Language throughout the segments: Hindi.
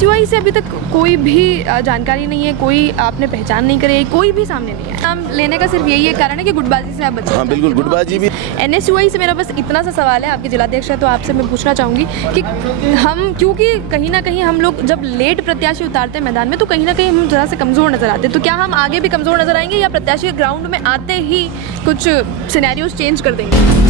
एनएसयूआई से अभी तक कोई भी जानकारी नहीं है, कोई आपने पहचान नहीं करी, कोई भी सामने नहीं है। नाम लेने का सिर्फ यही एक कारण है कि गुटबाजी से आप बचे। हाँ बिल्कुल, गुटबाजी भी। एनएसयूआई से मेरा बस इतना सा सवाल है, आपके जिलाध्यक्ष है तो आपसे मैं पूछना चाहूँगी कि हम, क्योंकि कहीं ना कहीं हम लोग जब लेट प्रत्याशी उतारते हैं मैदान में तो कहीं ना कहीं हम ज़रा से कमज़ोर नज़र आते हैं, तो क्या हम आगे भी कमज़ोर नज़र आएंगे या प्रत्याशी ग्राउंड में आते ही कुछ सिनेरियोज चेंज कर देंगे?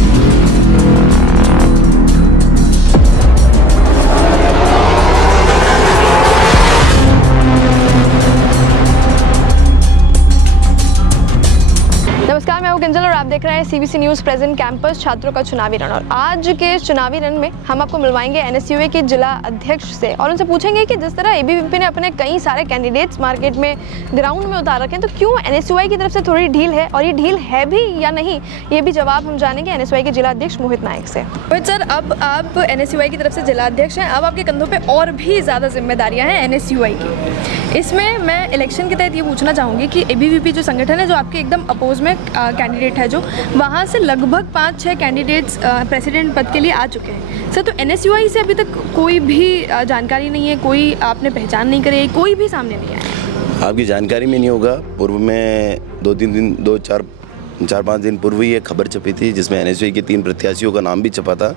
नमस्कार, मैं हूं किंजल और आप देख रहे हैं सीबीसी न्यूज़ प्रेजेंट कैंपस छात्रों का चुनावी रण। और आज के चुनावी रण में हम आपको मिलवाएंगे एनएसयूआई के जिला अध्यक्ष से और उनसे पूछेंगे कि जिस तरह एबीवीपी ने अपने कई सारे कैंडिडेट्स मार्केट में ग्राउंड में उतार रखे हैं, तो क्यों एनएसयूआई की तरफ से थोड़ी ढील है और ये ढील है भी या नहीं, ये भी जवाब हम जानेंगे एनएसयूआई के जिला अध्यक्ष मोहित नायक से। मोहित सर, अब आप एनएसयूआई की तरफ से जिला अध्यक्ष हैं, अब आपके कंधों पर और भी ज़्यादा जिम्मेदारियाँ हैं एनएसयूआई की। इसमें मैं इलेक्शन के तहत ये पूछना चाहूँगी कि एबीवीपी जो संगठन है, जो आपके एकदम अपोज में कैंडिडेट है, जो वहाँ से लगभग 5-6 कैंडिडेट्स प्रेसिडेंट पद के लिए आ चुके हैं सर, तो एनएसयूआई से अभी तक कोई भी जानकारी नहीं है, कोई आपने पहचान नहीं करी, कोई भी सामने नहीं आया? आपकी जानकारी में नहीं होगा, पूर्व में 4-5 दिन पूर्व ही एक खबर छपी थी जिसमें एनएसयूआई के 3 प्रत्याशियों का नाम भी छपा था।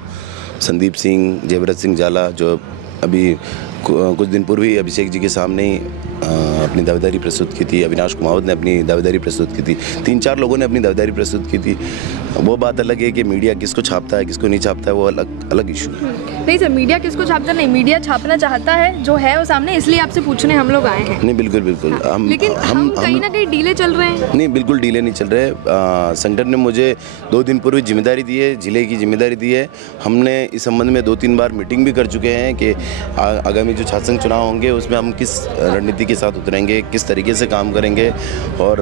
संदीप सिंह, जयव्रत सिंह जाला, जो अभी कुछ दिन पूर्व ही अभिषेक जी के सामने ही अपनी दावेदारी प्रस्तुत की थी। अविनाश कुमावत ने अपनी दावेदारी प्रस्तुत की थी। 3-4 लोगों ने अपनी दावेदारी प्रस्तुत की थी। वो बात अलग है कि मीडिया किसको छापता है किसको नहीं छापता है, वो अलग इशू है। नहीं सर, मीडिया किसको छापता नहीं, मीडिया छापना चाहता है जो है वो सामने, इसलिए आपसे पूछने हम लोग आए हैं। नहीं बिल्कुल हाँ, लेकिन हम कहीं ना कहीं डीले चल रहे हैं। नहीं, बिल्कुल डीले नहीं चल रहे। संगठन ने मुझे 2 दिन पूर्व जिम्मेदारी दी है, जिले की जिम्मेदारी दी है। हमने इस संबंध में 2-3 बार मीटिंग भी कर चुके हैं कि आगामी जो छात्र संघ चुनाव होंगे उसमें हम किस रणनीति के साथ उतरेंगे, किस तरीके से काम करेंगे, और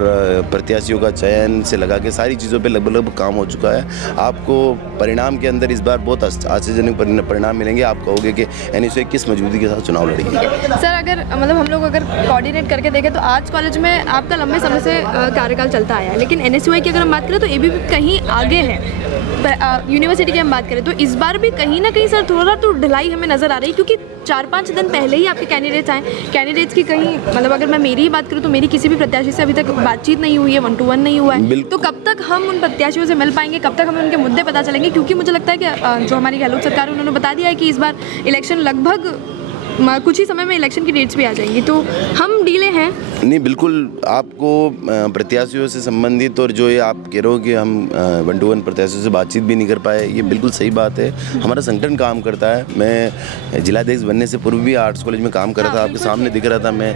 प्रत्याशियों का चयन से लगा के सारी चीज़ों पे लगभग काम हो चुका है। आपको परिणाम के अंदर इस बार बहुत आश्चर्यजनक परिणाम मिलेंगे। आप कहोगे कि एनएसयूआई किस मजबूती के साथ चुनाव लड़ेगी। सर, अगर मतलब हम लोग अगर कोऑर्डिनेट करके देखें तो आज कॉलेज में आपका लंबे समय से कार्यकाल चलता आया है, लेकिन एनएसयूआई की अगर हम बात करें तो एबीवीपी कहीं आगे है। यूनिवर्सिटी की हम बात करें तो इस बार भी कहीं ना कहीं सर थोड़ा तो ढिलाई हमें नज़र आ रही है, क्योंकि 4-5 दिन पहले ही आपके कैंडिडेट्स आए। कैंडिडेट्स की कहीं मतलब अगर मैं मेरी ही बात करूँ तो मेरी किसी भी प्रत्याशी से अभी तक बातचीत नहीं हुई है, 1-to-1 नहीं हुआ है। तो कब तक हम उन प्रत्याशियों से मिल पाएंगे, कब तक हमें उनके मुद्दे पता चलेंगे? क्योंकि मुझे लगता है कि जो हमारी गहलोत सरकार है उन्होंने बता दिया है कि इस बार इलेक्शन लगभग कुछ ही समय में इलेक्शन की डेट्स भी आ जाएंगी, तो हम डीले हैं। नहीं बिल्कुल, आपको प्रत्याशियों से संबंधित और जो ये आप कह रहे हो कि हम 1-to-1 प्रत्याशियों से बातचीत भी नहीं कर पाए, ये बिल्कुल सही बात है। हमारा संगठन काम करता है। मैं जिलाध्यक्ष बनने से पूर्व भी आर्ट्स कॉलेज में काम कर रहा था, आपके सामने दिख रहा था। मैं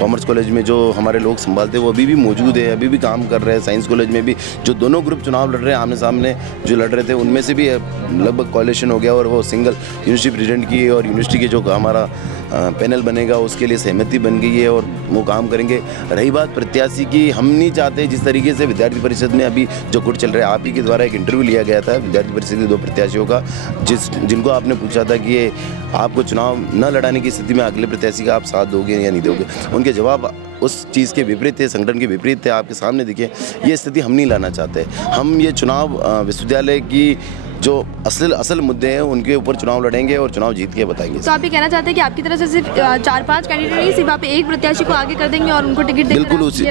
कॉमर्स कॉलेज में जो हमारे लोग संभालते हैं वो अभी भी मौजूद है, अभी भी काम कर रहे हैं। साइंस कॉलेज में भी जो दोनों ग्रुप चुनाव लड़ रहे हैं आमने सामने जो लड़ रहे थे, उनमें से भी लगभग कोalition हो गया और वो सिंगल यूनिवर्सिटी प्रेसिडेंट की और यूनिवर्सिटी के जो हमारा पैनल बनेगा उसके लिए सहमति बन गई है और वो काम करेंगे। रही बात प्रत्याशी की, हम नहीं चाहते जिस तरीके से विद्यार्थी परिषद में अभी जो गुट चल रहा है, आप ही के द्वारा एक इंटरव्यू लिया गया था विद्यार्थी परिषद के 2 प्रत्याशियों का, जिनको आपने पूछा था कि ये आपको चुनाव न लड़ाने की स्थिति में अगले प्रत्याशी का आप साथ दोगे या नहीं दोगे, उनके जवाब उस चीज़ के विपरीत थे, संगठन के विपरीत थे। आपके सामने दिखे, ये स्थिति हम नहीं लाना चाहते। हम ये चुनाव विश्वविद्यालय की जो असल मुद्दे हैं उनके ऊपर चुनाव लड़ेंगे और चुनाव जीत के बताएंगे। तो आप ये कहना चाहते हैं कि आपकी तरफ से सिर्फ 4-5 कैंडिडेट नहीं, सिर्फ आप एक प्रत्याशी को आगे कर देंगे और उनको टिकट देकर बिल्कुल उसी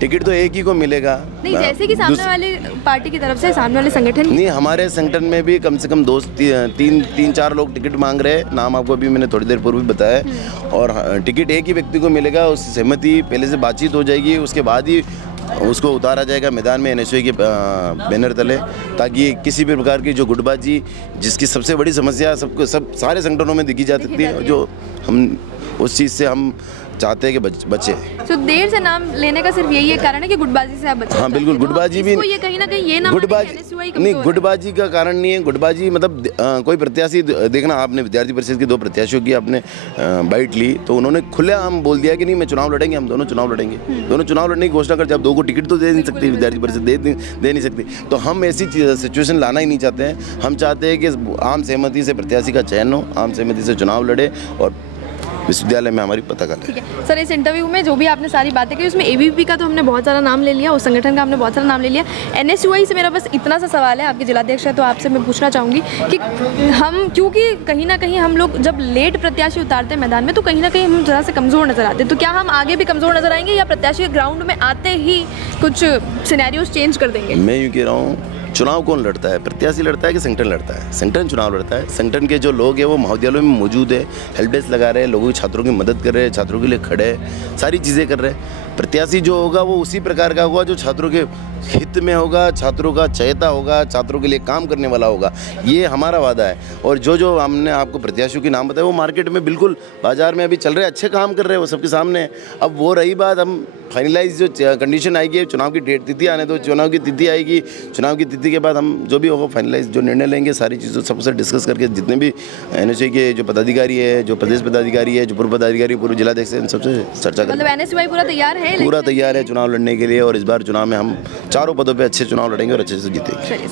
टिकट तो एक ही को मिलेगा। नहीं, जैसे कि सामने वाली पार्टी की तरफ से सामने वाले संगठन नहीं, हमारे संगठन में भी कम से कम 3-4 लोग टिकट मांग रहे हैं। नाम आपको अभी मैंने थोड़ी देर पूर्व बताया, और टिकट एक ही व्यक्ति को मिलेगा। उसकी सहमति पहले से बातचीत हो जाएगी, उसके बाद ही उसको उतारा जाएगा मैदान में एनएसयूआई के बैनर तले, ताकि किसी भी प्रकार की जो गुटबाजी, जिसकी सबसे बड़ी समस्या सारे संगठनों में दिखी जा सकती है, जो हम उस चीज़ से हम चाहते हैं कि बचे। तो देर से नाम लेने का सिर्फ यही एक कारण है कि गुटबाजी से आप बचे। हाँ बिल्कुल, गुटबाजी भी ये कहीं ना कहीं ये नाम नहीं, गुटबाजी का कारण नहीं है। गुटबाजी मतलब कोई प्रत्याशी, देखना आपने विद्यार्थी परिषद के 2 प्रत्याशियों की आपने बाइट ली तो उन्होंने खुलेआम बोल दिया कि नहीं, मैं चुनाव लड़ेंगे, हम दोनों चुनाव लड़ेंगे। दोनों चुनाव लड़ने की घोषणा कर, जब 2 को टिकट तो दे नहीं सकती विद्यार्थी परिषद, दे नहीं सकती। तो हम ऐसी सिचुएशन लाना ही नहीं चाहते हैं। हम चाहते हैं कि आम सहमति से प्रत्याशी का चयन हो, आम सहमति से चुनाव लड़े और विश्वविद्यालय में हमारी पताका ठीक है सर, इस इंटरव्यू में जो भी आपने सारी बातें की उसमें एबीवीपी का तो हमने बहुत सारा नाम ले लिया, उस संगठन का हमने बहुत सारा नाम ले लिया। एनएसयूआई से मेरा बस इतना सा सवाल है, आपके जिलाध्यक्ष है तो आपसे मैं पूछना चाहूँगी कि हम, क्योंकि कहीं ना कहीं हम लोग जब लेट प्रत्याशी उतारते हैं मैदान में तो कहीं ना कहीं हम ज़रा से कमज़ोर नजर आते हैं, तो क्या हम आगे भी कमज़ोर नजर आएंगे या प्रत्याशी ग्राउंड में आते ही कुछ सिनेरियोज चेंज कर देंगे? मैं यूँ कह रहा हूँ, चुनाव कौन लड़ता है? प्रत्याशी लड़ता है कि संगठन लड़ता है? संगठन चुनाव लड़ता है। संगठन के जो लोग हैं वो महाविद्यालयों में मौजूद है, हेल्प डेस्क लगा रहे हैं, लोगों की छात्रों की मदद कर रहे हैं, छात्रों के लिए खड़े हैं, सारी चीज़ें कर रहे हैं। प्रत्याशी जो होगा वो उसी प्रकार का होगा जो छात्रों के हित में होगा, छात्रों का चहेता होगा, छात्रों के लिए काम करने वाला होगा। ये हमारा वादा है। और जो हमने आपको प्रत्याशियों के नाम बताए वो मार्केट में बिल्कुल बाजार में अभी चल रहे हैं, अच्छे काम कर रहे हैं, वो सबके सामने है। अब वो रही बात, हम फाइनलाइज जो कंडीशन आएगी, चुनाव की डेट तिथि आने दो, चुनाव की तिथि आएगी, चुनाव की तिथि के बाद हम जो भी होगा फाइनलाइज जो निर्णय लेंगे, सारी चीज़ों सबसे डिस्कस करके जितने भी एनएसयूआई के जो पदाधिकारी है, जो प्रदेश पदाधिकारी है, जो पूर्व पदाधिकारी, पूर्व जिलाध्यक्ष है, इन सबसे चर्चा करें। मतलब एनएसयूआई पूरा तैयार है? पूरा तैयार है चुनाव लड़ने के लिए, और इस बार चुनाव में हम चारों पदों पे अच्छे चुनाव लड़ेंगे और अच्छे से जीतेंगे।